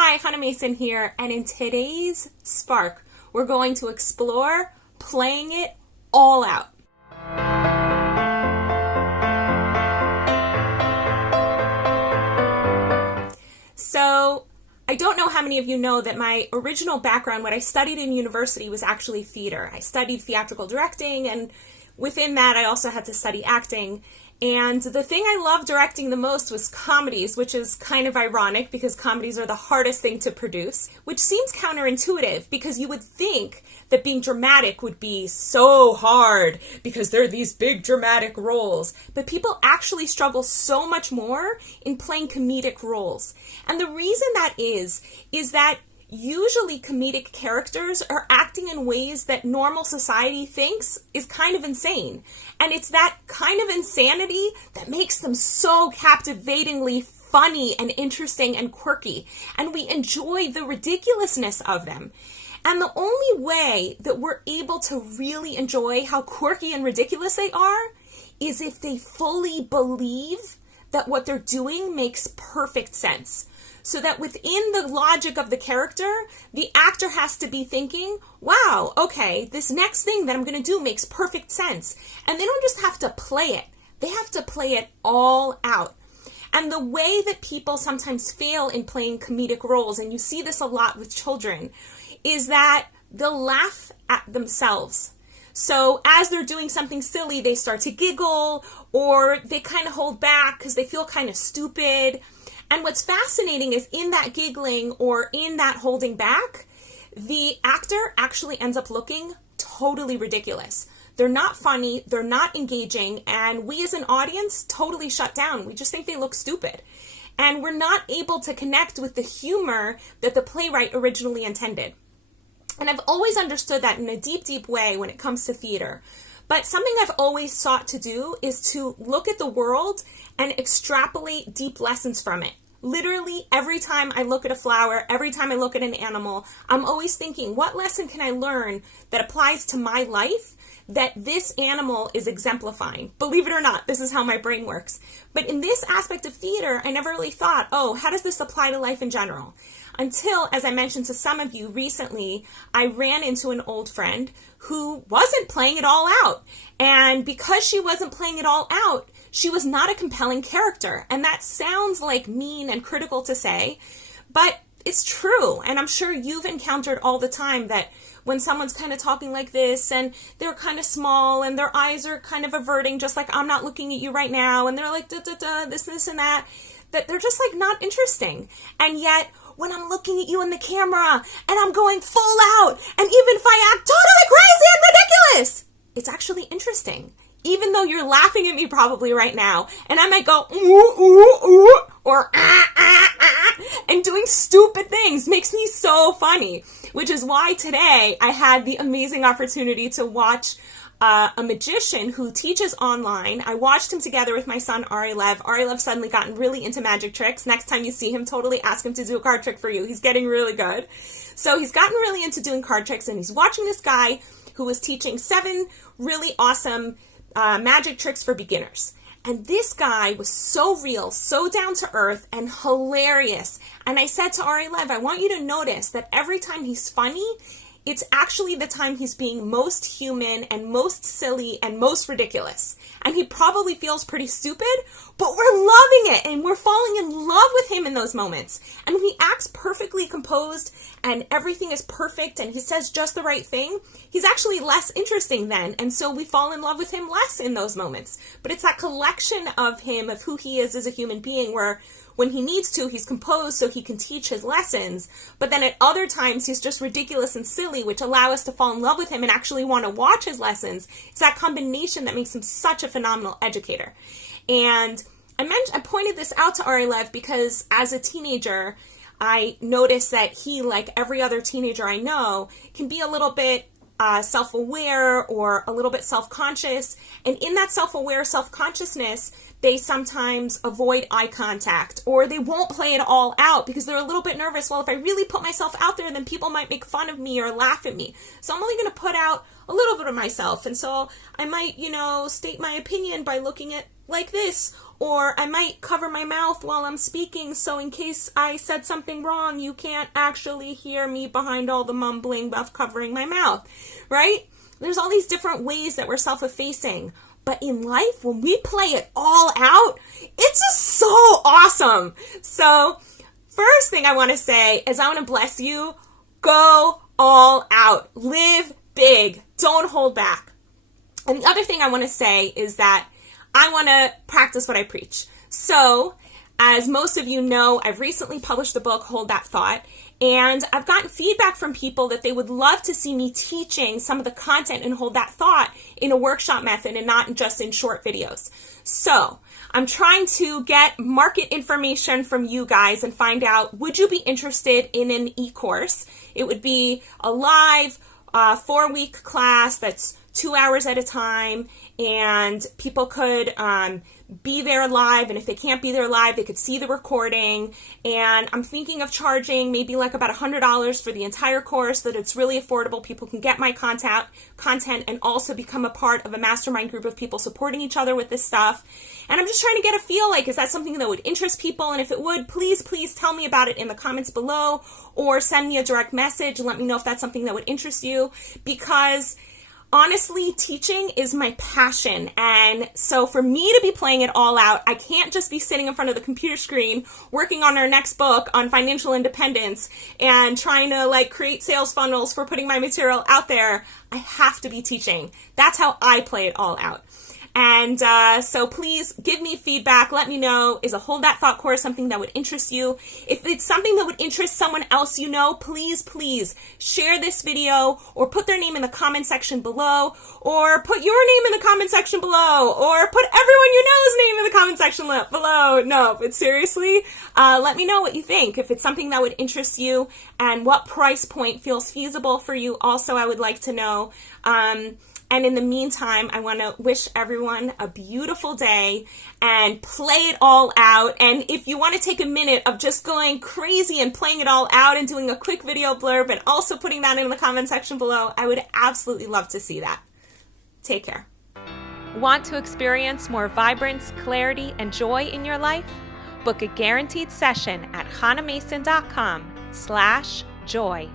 Hi, Hannah Mason here, and in today's Spark, we're going to explore playing it all out. So, I don't know how many of you know that my original background, what I studied in university, was actually theater. I studied theatrical directing, and within that, I also had to study acting. And the thing I loved directing the most was comedies, which is kind of ironic because comedies are the hardest thing to produce, which seems counterintuitive because you would think that being dramatic would be so hard because there are these big dramatic roles. But people actually struggle so much more in playing comedic roles. And the reason that is that usually comedic characters are acting in ways that normal society thinks is kind of insane. And it's that kind of insanity that makes them so captivatingly funny and interesting and quirky. And we enjoy the ridiculousness of them. And the only way that we're able to really enjoy how quirky and ridiculous they are is if they fully believe that what they're doing makes perfect sense. So that within the logic of the character, the actor has to be thinking, wow, okay, this next thing that I'm going to do makes perfect sense. And they don't just have to play it. They have to play it all out. And the way that people sometimes fail in playing comedic roles, and you see this a lot with children, is that they'll laugh at themselves. So as they're doing something silly, they start to giggle, or they kind of hold back because they feel kind of stupid. And what's fascinating is in that giggling or in that holding back, the actor actually ends up looking totally ridiculous. They're not funny, they're not engaging, and we as an audience totally shut down. We just think they look stupid. And we're not able to connect with the humor that the playwright originally intended. And I've always understood that in a deep, deep way when it comes to theater. But something I've always sought to do is to look at the world and extrapolate deep lessons from it. Literally, every time I look at a flower, every time I look at an animal, I'm always thinking, what lesson can I learn that applies to my life that this animal is exemplifying? Believe it or not, this is how my brain works. But in this aspect of theater, I never really thought, oh, how does this apply to life in general? Until, as I mentioned to some of you recently, I ran into an old friend who wasn't playing it all out. And because she wasn't playing it all out, she was not a compelling character. And that sounds like mean and critical to say, but it's true. And I'm sure you've encountered all the time that when someone's kind of talking like this and they're kind of small and their eyes are kind of averting, just like I'm not looking at you right now, and they're like, da, da, da, this, and that they're just like not interesting. And yet, when I'm looking at you in the camera and I'm going full out, and even if I act totally crazy and ridiculous, it's actually interesting. Even though you're laughing at me probably right now, and I might go, ooh, ooh, ooh, or and doing stupid things makes me so funny, which is why today I had the amazing opportunity to watch a magician who teaches online. I watched him together with my son, Ari Lev. Ari Lev suddenly gotten really into magic tricks. Next time you see him, totally ask him to do a card trick for you. He's getting really good. So he's gotten really into doing card tricks, and he's watching this guy who was teaching 7 really awesome magic tricks for beginners. And this guy was so real, so down to earth, and hilarious. And I said to Ari Lev, I want you to notice that every time he's funny, it's actually the time he's being most human and most silly and most ridiculous. And he probably feels pretty stupid, but we're loving it and we're falling in love with him in those moments. And when he acts perfectly composed and everything is perfect and he says just the right thing, he's actually less interesting then. And so we fall in love with him less in those moments. But it's that collection of him, of who he is as a human being, where when he needs to, he's composed so he can teach his lessons. But then at other times, he's just ridiculous and silly, which allow us to fall in love with him and actually want to watch his lessons. It's that combination that makes him such a phenomenal educator. And I pointed this out to Ari Lev because as a teenager, I noticed that he, like every other teenager I know, can be a little bit self-aware or a little bit self-conscious. And in that self-aware self-consciousness, they sometimes avoid eye contact, or they won't play it all out because they're a little bit nervous. Well, if I really put myself out there, then people might make fun of me or laugh at me. So I'm only going to put out a little bit of myself. And so I might, state my opinion by looking at like this, Or I might cover my mouth while I'm speaking, so in case I said something wrong, you can't actually hear me behind all the mumbling of covering my mouth, right? There's all these different ways that we're self-effacing. But in life, when we play it all out, it's just so awesome. So first thing I want to say is I want to bless you. Go all out. Live big. Don't hold back. And the other thing I want to say is that I want to practice what I preach. So, as most of you know, I've recently published the book, Hold That Thought, and I've gotten feedback from people that they would love to see me teaching some of the content in Hold That Thought in a workshop method and not just in short videos. So, I'm trying to get market information from you guys and find out, would you be interested in an e-course? It would be a live 4-week class that's 2 hours at a time, and people could be there live, and if they can't be there live, they could see the recording. And I'm thinking of charging maybe like about $100 for the entire course, so that it's really affordable. People can get my content and also become a part of a mastermind group of people supporting each other with this stuff. And I'm just trying to get a feel, like, is that something that would interest people? And if it would, please tell me about it in the comments below, or send me a direct message and let me know if that's something that would interest you, because honestly, teaching is my passion. And so for me to be playing it all out, I can't just be sitting in front of the computer screen working on our next book on financial independence and trying to like create sales funnels for putting my material out there. I have to be teaching. That's how I play it all out. And so please give me feedback. Let me know, is a Hold That Thought course something that would interest you? If it's something that would interest someone else you know, please share this video, or put their name in the comment section below, or put your name in the comment section below, or put everyone you know's name in the comment section below. No, but seriously, let me know what you think. If it's something that would interest you and what price point feels feasible for you, also I would like to know. And in the meantime, I want to wish everyone a beautiful day and play it all out. And if you want to take a minute of just going crazy and playing it all out and doing a quick video blurb and also putting that in the comment section below, I would absolutely love to see that. Take care. Want to experience more vibrance, clarity, and joy in your life? Book a guaranteed session at hanamason.com/joy.